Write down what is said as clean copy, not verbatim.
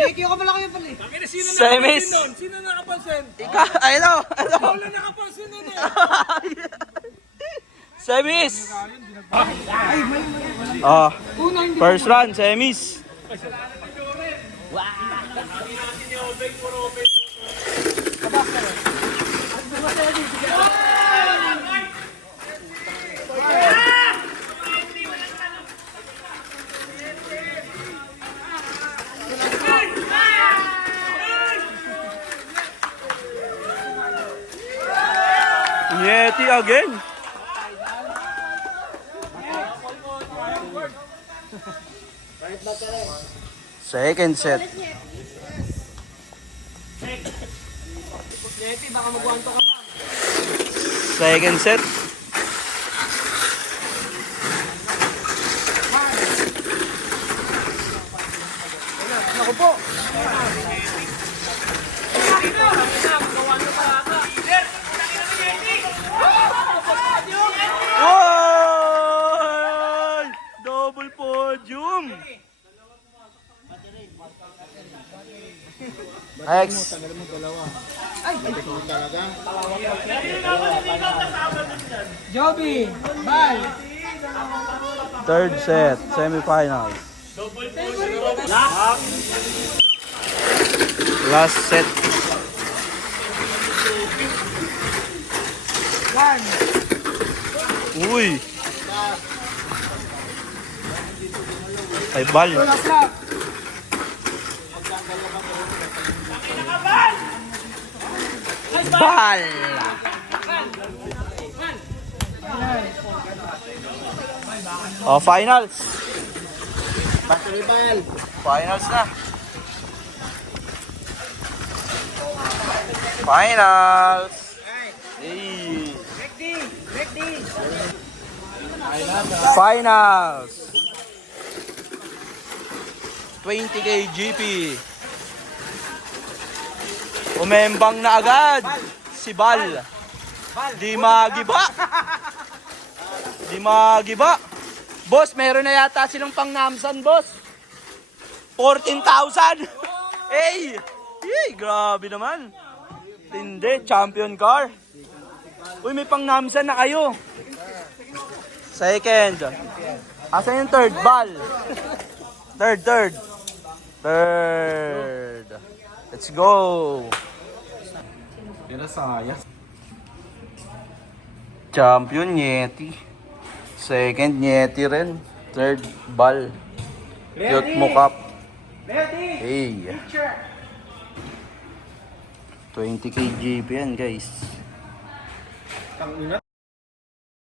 Neki ako pala kayo pala eh. Semis. Sino nakapansin? Ika, ano? Wala nakapansin nun eh. Semis. Oh, first round, semis. Yeti again. Second set. Yeti, baka magwanto ka pa. Second set. Ako po. Oy! Double podium. Next. Joby, bal. Third set, semifinals. Last set. One. Uy! Ay, bal. Last lap. Bal! Oh, finals. Battery ball. Finals na. Finals. Hey. Finals. 20K GP. Umembang na agad si Bal. Di magiba. Di magiba. Boss, meron na yata silang pang namsan, boss. 14,000. Hey! Hey, grabe naman. Tindi, champion car. Uy, may pang namsan na kayo. Second. Asan yung third? Bal. Third. Let's go. Champion Yeti. Second Yeti rin. Third Bal. Cute mo cup. Hey. 20K GP yan, guys.